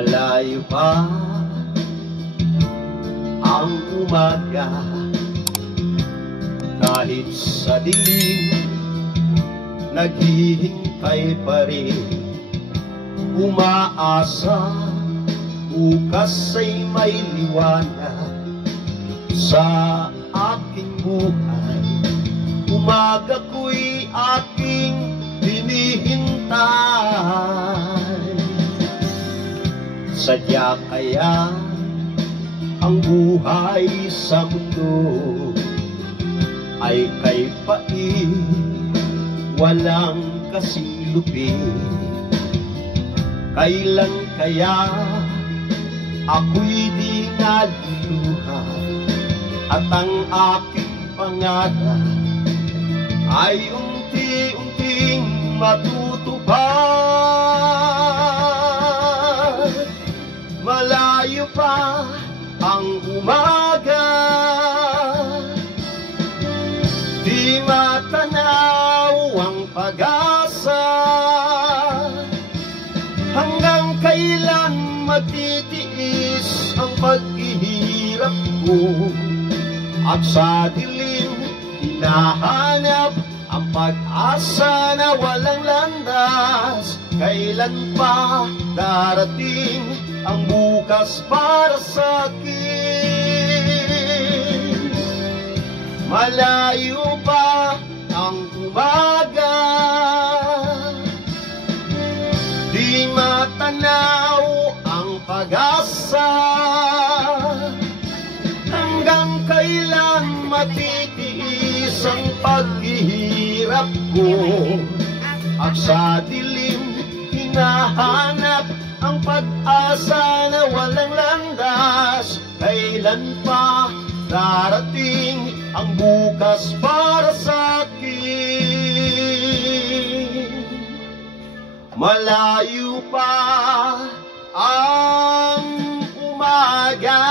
Malayo pa ang umaga, kahit sa dilim naghihintay pa rin. Umaasa bukas ay may liwanag sa aking buhay. Umaga ko'y aking hinihintay. Sadya kaya ang buhay sa mundo ay kay pait, walang kasing lupit. Kailan kaya ako'y di naluluha at ang aking pangarap ay unti-unting matutupad. Malayo pa ang umaga, di matanaw ang pag-asa. Hanggang kailan matitiis ang paghihirap ko, at sa dilim hinahanap ang pag-asa na walang landas. Kailan pa darating ang bukas para sa akin? Malayo pa ang umaga, di matanaw ang pag-asa. Hanggang kailan matitiis ang paghihirap ko, at sa dilim hinahanap ang pag-asa na walang landas. Kailan pa darating ang bukas para sa akin? Malayo pa ang umaga.